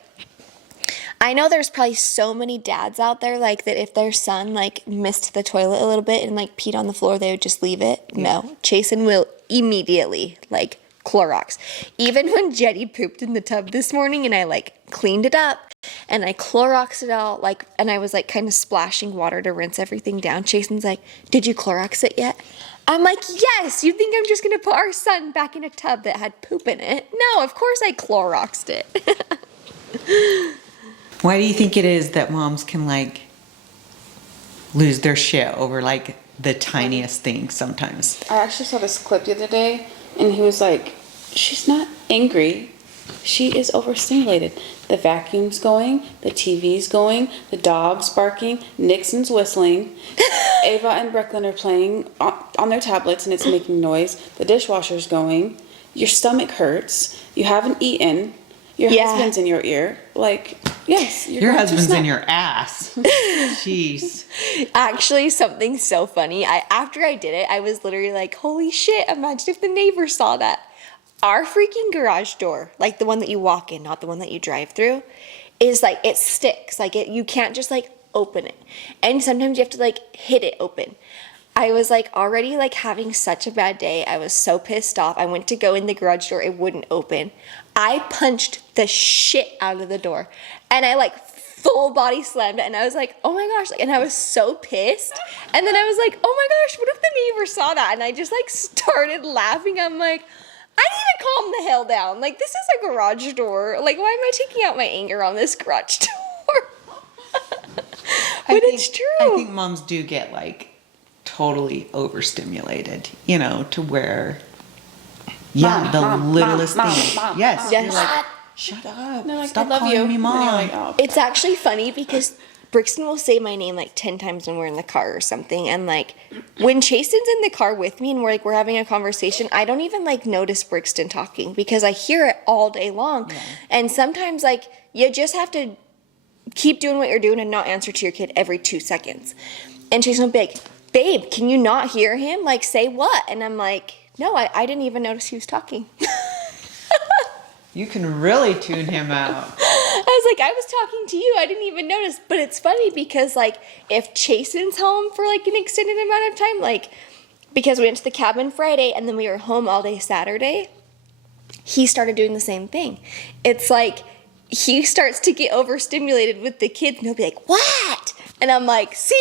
I know there's probably so many dads out there like that if their son like missed the toilet a little bit and like peed on the floor, they would just leave it. No, Chasen will immediately like Clorox. Even when Jetty pooped in the tub this morning and I like cleaned it up and I Cloroxed it all, like, and I was like kind of splashing water to rinse everything down. Jason's like, did you Clorox it yet? I'm like, yes, you think I'm just gonna put our son back in a tub that had poop in it? No, of course I Cloroxed it. Why do you think it is that moms can like lose their shit over like the tiniest thing sometimes? I actually saw this clip the other day, and he was like, she's not angry. She is overstimulated. The vacuum's going, the TV's going, the dog's barking, Nixon's whistling, Ava and Brecklin are playing on their tablets and it's making noise, the dishwasher's going, your stomach hurts, you haven't eaten, your husband's in your ear. Like, yes. Your husband's in your ass. Jeez. Actually, something so funny. After I did it, I was literally like, holy shit, imagine if the neighbors saw that. Our freaking garage door, like the one that you walk in, not the one that you drive through, is like, it sticks. Like you can't just like open it. And sometimes you have to like hit it open. I was like already like having such a bad day. I was so pissed off. I went to go in the garage door. It wouldn't open. I punched the shit out of the door and I like full body slammed it. And I was like, oh my gosh. And I was so pissed. And then I was like, oh my gosh, what if the neighbor saw that? And I just like started laughing. I'm like, I need to calm the hell down. Like, this is a garage door. Like, why am I taking out my anger on this garage door? But it's true. I think moms do get, like, totally overstimulated, you know, to where, Mom, littlest mom, thing. mom, yes. mom. You're like, shut up. They're like, Stop I love calling you. me mom. And you're like, oh. It's actually funny because Brixton will say my name like 10 times when we're in the car or something. And like when Chasen's in the car with me and we're having a conversation, I don't even like notice Brixton talking because I hear it all day long. Yeah. And sometimes like you just have to keep doing what you're doing and not answer to your kid every 2 seconds. And Chasen will be like, babe, can you not hear him? Like, say what? And I'm like, no, I didn't even notice he was talking. You can really tune him out. I was like, I was talking to you. I didn't even notice. But it's funny because, like, if Chasen's home for, like, an extended amount of time, like, because we went to the cabin Friday and then we were home all day Saturday, he started doing the same thing. It's like he starts to get overstimulated with the kids and he'll be like, what? And I'm like, see,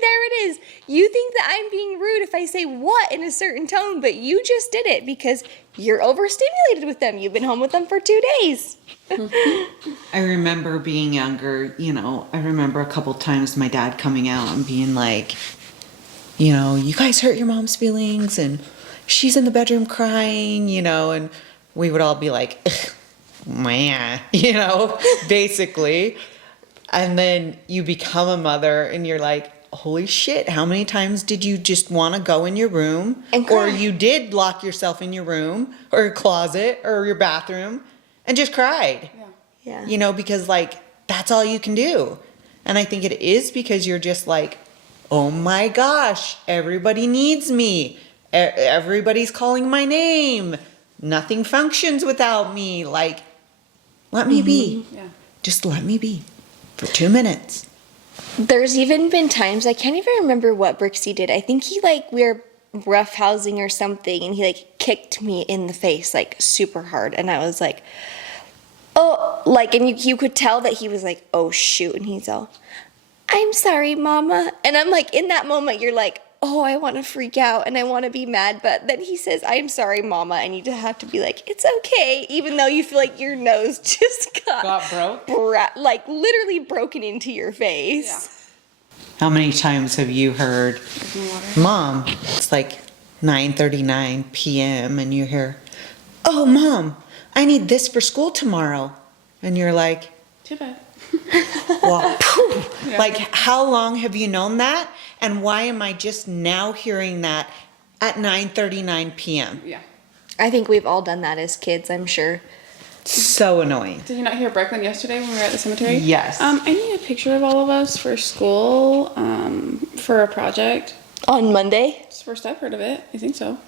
there it is. You think that I'm being rude if I say what in a certain tone, but you just did it because you're overstimulated with them. You've been home with them for 2 days. I remember being younger, you know, I remember a couple times my dad coming out and being like, you know, you guys hurt your mom's feelings and she's in the bedroom crying, you know, and we would all be like, man, you know, basically. And then you become a mother and you're like, holy shit, how many times did you just want to go in your room? And cry. Or you did lock yourself in your room or your closet or your bathroom and just cried. Yeah. You know, because like, that's all you can do. And I think it is because you're just like, oh my gosh, everybody needs me. Everybody's calling my name. Nothing functions without me. Like, let me be. Yeah. Just let me be. For 2 minutes. There's even been times, I can't even remember what Brixie did. I think he we were roughhousing or something and he like kicked me in the face like super hard. And I was like, oh, like, and you could tell that he was like, oh shoot. And he's all, I'm sorry, mama. And I'm like, in that moment, you're like, oh, I want to freak out and I want to be mad. But then he says, I'm sorry, mama. And you just have to be like, it's okay. Even though you feel like your nose just got broke? like literally broken into your face. Yeah. How many times have you heard, Mom, it's like 9:39 p.m. and you hear, oh, Mom, I need this for school tomorrow. And you're like, Too bad. well, Yeah. like, how long have you known that? And why am I just now hearing that at 9:39 p.m.? Yeah. I think we've all done that as kids, I'm sure. So annoying. Did you not hear Brecklin yesterday when we were at the cemetery? Yes. I need a picture of all of us for school, for a project. On Monday? It's the first I've heard of it. I think so.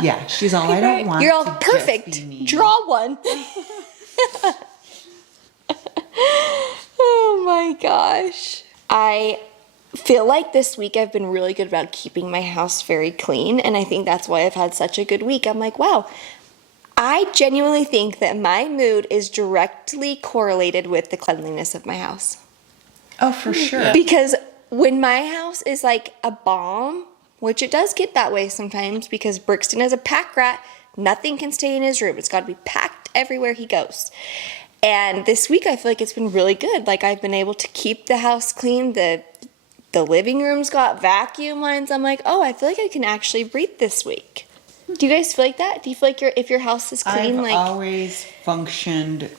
Yeah, she's all, I don't want You're all to just perfect. be me. Draw one. Oh my gosh. I feel like this week I've been really good about keeping my house very clean, and I think that's why I've had such a good week. I'm like, wow, I genuinely think that my mood is directly correlated with the cleanliness of my house. Oh, for sure. Because when my house is like a bomb, which it does get that way sometimes because Brixton is a pack rat, nothing can stay in his room. It's got to be packed everywhere he goes. And this week I feel like it's been really good. Like I've been able to keep the house clean. The living room's got vacuum lines. I'm like, oh, I feel like I can actually breathe this week. Do you guys feel like that? Do you feel like if your house is clean, I've always functioned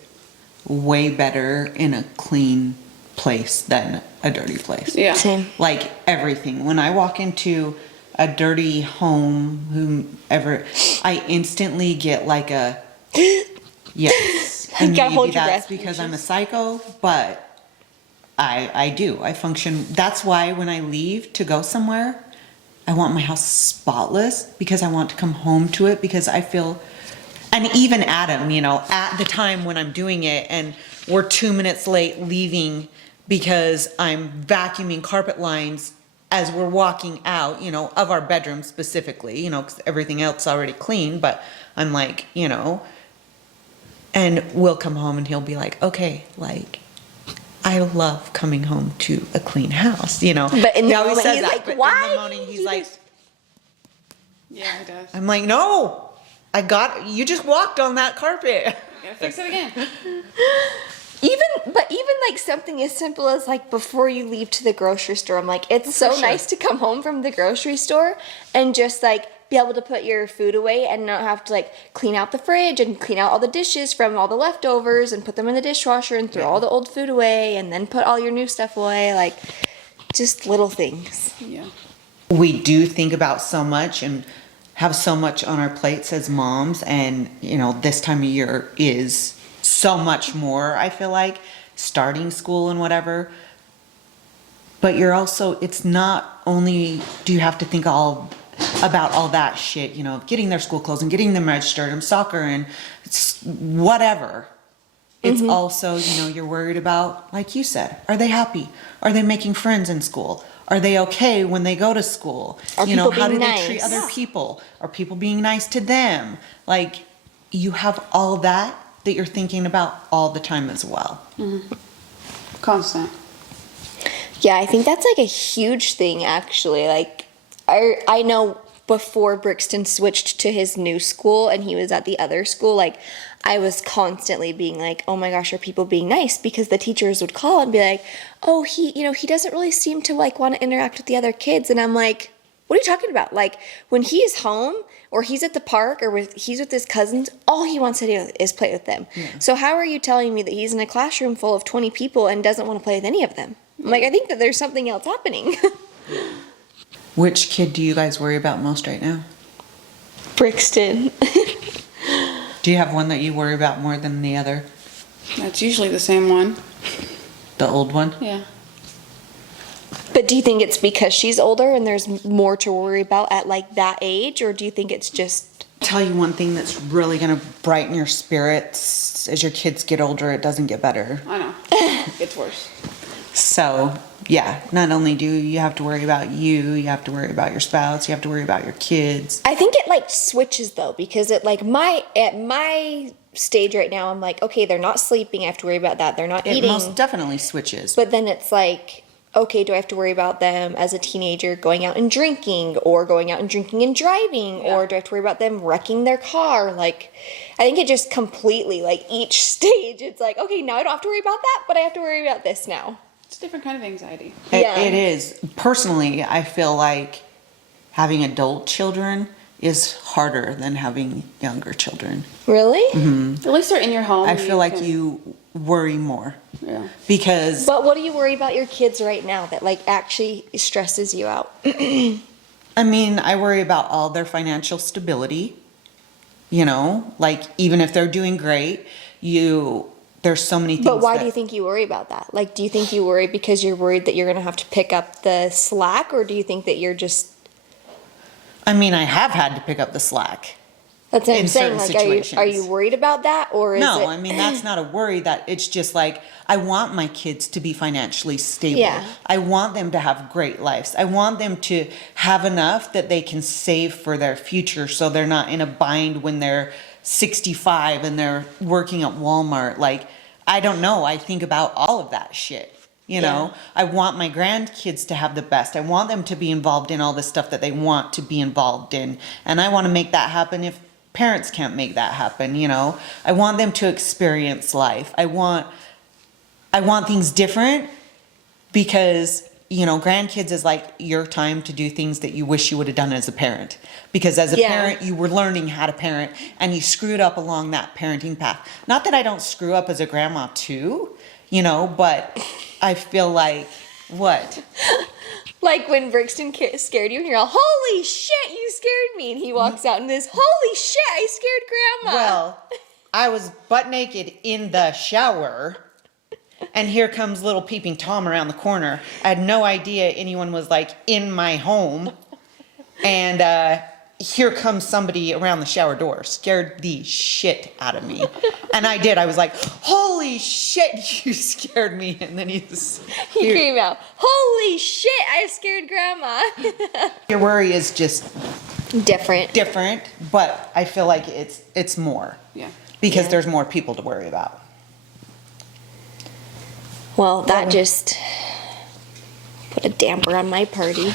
way better in a clean place than a dirty place. Yeah. Same. Like everything. When I walk into a dirty home, whomever, I instantly get like a yes. And Gotta maybe hold your that's breath. because I'm a psycho, but I do. I function. That's why when I leave to go somewhere, I want my house spotless because I want to come home to it because I feel, and even Adam, you know, at the time when I'm doing it and we're 2 minutes late leaving because I'm vacuuming carpet lines as we're walking out, you know, of our bedroom specifically, you know, because everything else is already clean, but I'm like, you know, and we'll come home and he'll be like, okay, like, I love coming home to a clean house, you know. But in the He always moment, says he's that, like, but why in the morning, did he's you like, just- Yeah, it does. I'm like, no, you just walked on that carpet. Gotta fix it again. Even like something as simple as like before you leave to the grocery store, I'm like, it's so sure. nice to come home from the grocery store and just like be able to put your food away and not have to like clean out the fridge and clean out all the dishes from all the leftovers and put them in the dishwasher and throw all the old food away and then put all your new stuff away. Like just little things. Yeah. We do think about so much and have so much on our plates as moms, and you know, this time of year is so much more, I feel like, starting school and whatever. But you're also, it's not only do you have to think about all that shit, you know, getting their school clothes and getting them registered and soccer and whatever. It's also, you know, you're worried about, like you said, are they happy? Are they making friends in school? Are they okay when they go to school? Are You know, people how do being they treat nice? other people? Are people being nice to them? Like, you have all that you're thinking about all the time as well. Constant. Yeah, I think that's like a huge thing actually. Like I know before Brixton switched to his new school and he was at the other school, like I was constantly being like, oh my gosh, are people being nice? Because the teachers would call and be like, oh, he doesn't really seem to like want to interact with the other kids. And I'm like, what are you talking about? Like when he's home or he's at the park or he's with his cousins, all he wants to do is play with them. Yeah. So how are you telling me that he's in a classroom full of 20 people and doesn't want to play with any of them? I'm like, I think that there's something else happening. Which kid do you guys worry about most right now? Brixton. Do you have one that you worry about more than the other? That's usually the same one. The old one? Yeah. But do you think it's because she's older and there's more to worry about at like that age, or do you think it's just... Tell you one thing that's really going to brighten your spirits as your kids get older, it doesn't get better. I know. It gets worse. So, yeah, not only do you have to worry about you have to worry about your spouse, you have to worry about your kids. I think it like switches though, because at my stage right now, I'm like, okay, they're not sleeping, I have to worry about that. They're not It eating. most definitely switches. But then it's like, okay, do I have to worry about them as a teenager going out and drinking or going out and drinking and driving? Yeah. Or do I have to worry about them wrecking their car? Like, I think it just completely, like each stage, it's like, okay, now I don't have to worry about that, but I have to worry about this now. It's a different kind of anxiety. Yeah. It is. Personally, I feel like having adult children is harder than having younger children. Really? At least they're in your home. I feel like can- you worry more. Yeah. Because But what do you worry about your kids right now that like actually stresses you out? I mean, I worry about all their financial stability. You know, like even if they're doing great, there's so many things. But why do you think you worry about that? Like, do you think you worry because you're worried that you're going to have to pick up the slack, or do you think that you're just... I mean, I have had to pick up the slack. That's what I'm In saying. certain Like, are you situations. worried about that, or is No, it... I mean, that's not a worry. That it's just like, I want my kids to be financially stable. Yeah. I want them to have great lives. I want them to have enough that they can save for their future so they're not in a bind when they're 65 and they're working at Walmart. Like, I don't know. I think about all of that shit. You know, I want my grandkids to have the best. I want them to be involved in all the stuff that they want to be involved in. And I want to make that happen if parents can't make that happen, you know. I want them to experience life. I want things different because, you know, grandkids is like your time to do things that you wish you would have done as a parent. Because as a parent, you were learning how to parent and you screwed up along that parenting path. Not that I don't screw up as a grandma too, you know, but I feel like, what? Like when Brixton scared you and you're all, holy shit, you scared me. And he walks out and this, holy shit, I scared grandma. Well, I was butt naked in the shower and here comes little peeping Tom around the corner. I had no idea anyone was like in my home. And here comes somebody around the shower door. Scared the shit out of me. And I did. I was like, holy shit, you scared me. And then he came out, holy shit, I scared grandma. Your worry is just different, but I feel like it's more. Yeah. Because there's more people to worry about. Well, that just put a damper on my party.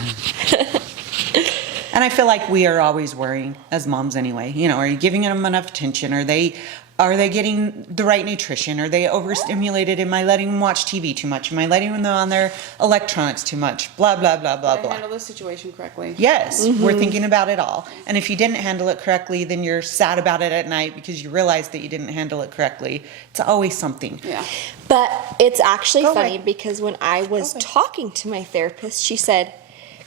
And I feel like we are always worrying as moms anyway. You know, are you giving them enough attention? Are they getting the right nutrition? Are they overstimulated? Am I letting them watch TV too much? Am I letting them on their electronics too much? Blah, blah, blah, blah, Did I blah. handle the situation correctly? Yes, we're thinking about it all. And if you didn't handle it correctly, then you're sad about it at night because you realize that you didn't handle it correctly. It's always something. Yeah. But it's actually funny away. because when I was talking to my therapist, she said,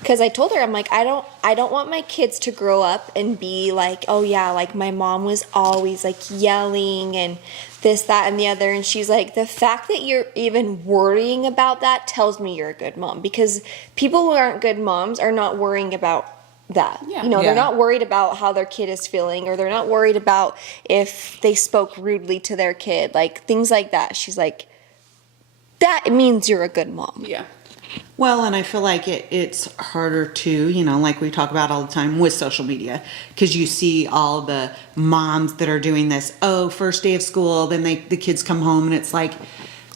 because I told her, I'm like, I don't want my kids to grow up and be like, oh yeah, like my mom was always like yelling and this, that, and the other. And she's like, the fact that you're even worrying about that tells me you're a good mom, because people who aren't good moms are not worrying about that. Yeah. You know, Yeah. they're not worried about how their kid is feeling, or they're not worried about if they spoke rudely to their kid, like things like that. She's like, that means you're a good mom. Yeah. Well, and I feel like it's harder to, you know, like we talk about all the time with social media, because you see all the moms that are doing this, first day of school, then the kids come home and it's like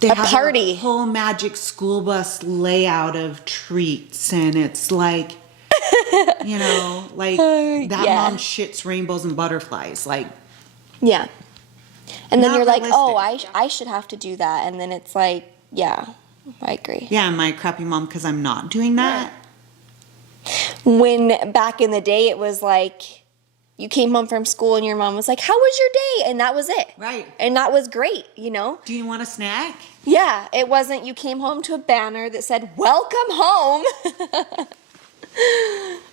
they A have party. a whole magic school bus layout of treats, and it's like, you know, like that yeah. mom shits rainbows and butterflies, like. Yeah. And then Not you're like, oh, realistic. I should have to do that. And then it's like, yeah, I agree. Yeah, am I a crappy mom because I'm not doing that? When back in the day, it was like you came home from school and your mom was like, how was your day? And that was it. Right. And that was great, you know? Do you want a snack? Yeah, it wasn't you came home to a banner that said, welcome home.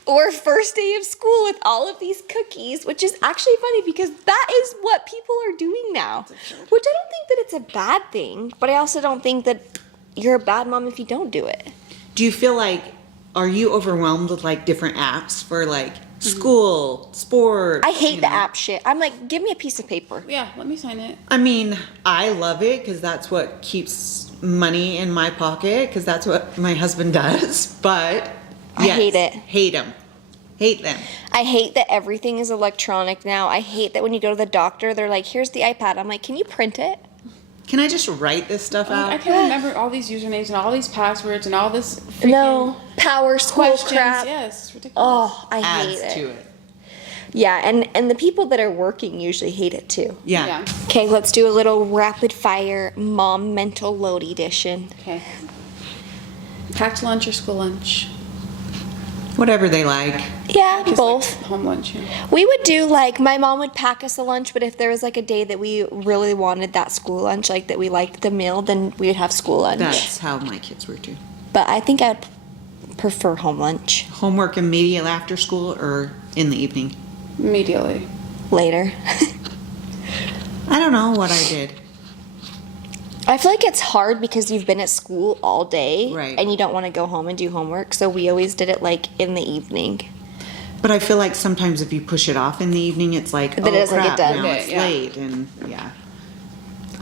Or first day of school with all of these cookies, which is actually funny because that is what people are doing now. Which I don't think that it's a bad thing, but I also don't think that you're a bad mom if you don't do it. Do you feel like, are you overwhelmed with like different apps for like school, sports? I hate you the know? app shit. I'm like, give me a piece of paper. Yeah, let me sign it. I mean, I love it because that's what keeps money in my pocket, because that's what my husband does. But I hate it. Hate them. Hate them. I hate that everything is electronic now. I hate that when you go to the doctor, they're like, here's the iPad. I'm like, can you print it? Can I just write this stuff I out? can't remember all these usernames and all these passwords and all this freaking No. Power school questions. crap. Yes, it's ridiculous. Oh, I hate Adds it. to it. Yeah, and the people that are working usually hate it too. Yeah. Okay, let's do a little rapid fire mom mental load edition. Okay. Packed lunch or school lunch? Whatever they like. Yeah, Just both. Like home lunch. Yeah. We would do like, my mom would pack us a lunch, but if there was like a day that we really wanted that school lunch, like that we liked the meal, then we would have school lunch. That's how my kids were too. But I think I'd prefer home lunch Homework immediately after school or in the evening? Immediately. later. I don't know what I did. I feel like it's hard because you've been at school all day, Right. and you don't want to go home and do homework, so we always did it like in the evening. But I feel like sometimes if you push it off in the evening, it's like, Then it doesn't get crap, done. now Yeah, it's yeah. late, and yeah.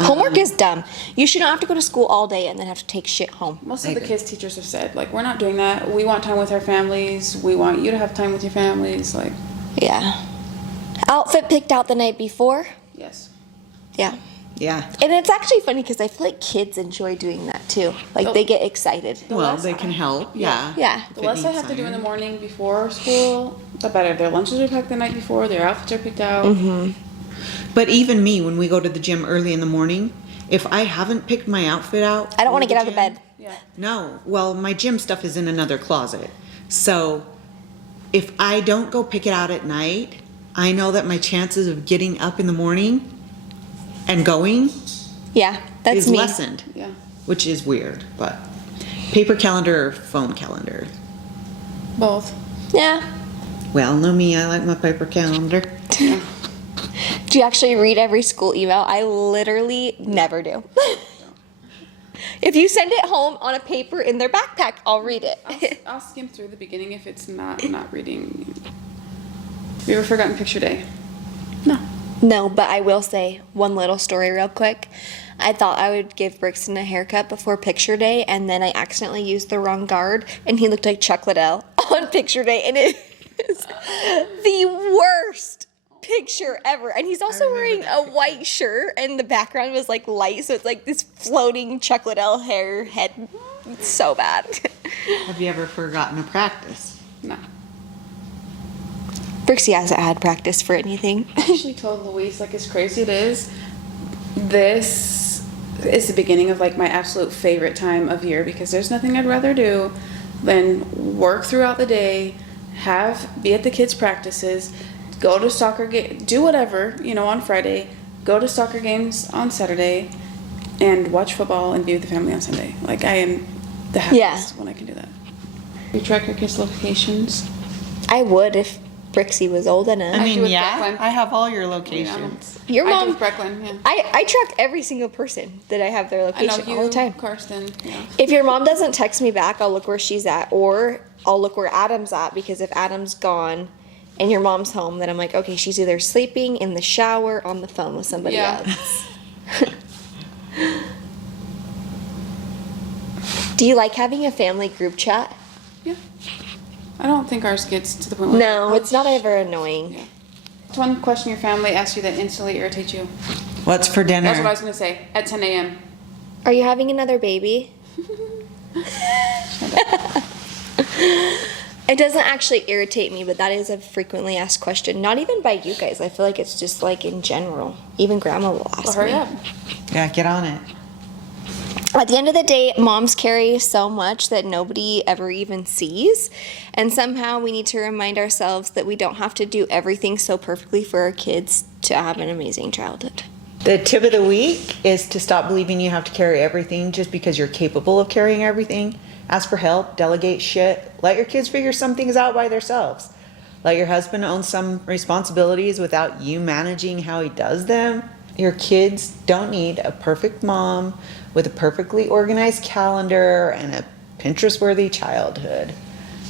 Homework is dumb. You shouldn't have to go to school all day and then have to take shit home. Most I of the agree. kids' teachers have said, like, we're not doing that. We want time with our families. We want you to have time with your families. Like, Yeah. Outfit picked out the night before. Yes. Yeah. Yeah. And it's actually funny because I feel like kids enjoy doing that too. Like they get excited. Well, they can help. Yeah. Yeah. The less I have to do in the morning before school, the better. Their lunches are packed the night before. Their outfits are picked out. Mm-hmm. But even me, when we go to the gym early in the morning, if I haven't picked my outfit out, I don't want to for get the out of bed. Yeah. No. Well, my gym stuff is in another closet. So if I don't go pick it out at night, I know that my chances of getting up in the morning and going Yeah, that's is me. lessened, Yeah. which is weird. But paper calendar or phone calendar? Both. Yeah. Well, know me, I like my paper calendar. Do you actually read every school email? I literally never do. If you send it home on a paper in their backpack, I'll read it. I'll skim through the beginning if it's not reading. Have you ever forgotten picture day? No. No, but I will say one little story real quick. I thought I would give Brixton a haircut before picture day, and then I accidentally used the wrong guard, and he looked like Chuck Liddell on picture day, and it is the worst picture ever. And he's also wearing a white shirt, and the background was like light, so it's like this floating Chuck Liddell hair head. It's so bad. Have you ever forgotten a practice? No. Brixie hasn't had practice for anything. I actually told Louise, like, as crazy it is, this is the beginning of, like, my absolute favorite time of year, because there's nothing I'd rather do than work throughout the day, be at the kids' practices, go to soccer game, do whatever, on Friday, go to soccer games on Saturday, and watch football and be with the family on Sunday. Like, I am the happiest when I can do that. You track your kids' locations? I would if Brixie was old enough. I do with Brooklyn. I have all your locations. Your I do mom, with Brooklyn, yeah. I track every single person that I have their I know location you, all the time. Karsten, yeah. If your mom doesn't text me back, I'll look where she's at, or I'll look where Adam's at, because if Adam's gone and your mom's home, then I'm like, okay, she's either sleeping, in the shower, on the phone with somebody Yeah. else. Do you like having a family group chat? Yeah. I don't think ours gets to the point where... No, it's not ever annoying. Yeah. What's one question your family asks you that instantly irritates you? What's for dinner? That's what I was going to say. At 10 a.m. Are you having another baby? It doesn't actually irritate me, but that is a frequently asked question. Not even by you guys. I feel like it's just like in general. Even Grandma will ask Well, hurry me. up. Yeah, get on it. At the end of the day, moms carry so much that nobody ever even sees. And somehow we need to remind ourselves that we don't have to do everything so perfectly for our kids to have an amazing childhood. The tip of the week is to stop believing you have to carry everything just because you're capable of carrying everything. Ask for help, delegate shit, let your kids figure some things out by themselves. Let your husband own some responsibilities without you managing how he does them. Your kids don't need a perfect mom with a perfectly organized calendar and a Pinterest-worthy childhood.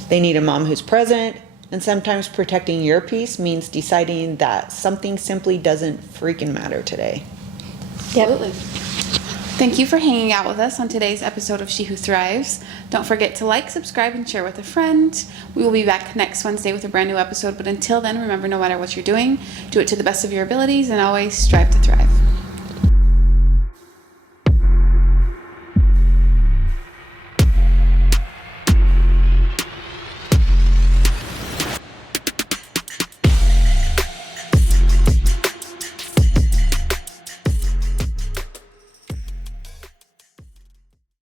They need a mom who's present, and sometimes protecting your peace means deciding that something simply doesn't freaking matter today. Yep. Absolutely. Thank you for hanging out with us on today's episode of She Who Thrives. Don't forget to like, subscribe, and share with a friend. We will be back next Wednesday with a brand new episode, but until then, remember, no matter what you're doing, do it to the best of your abilities and always strive to thrive.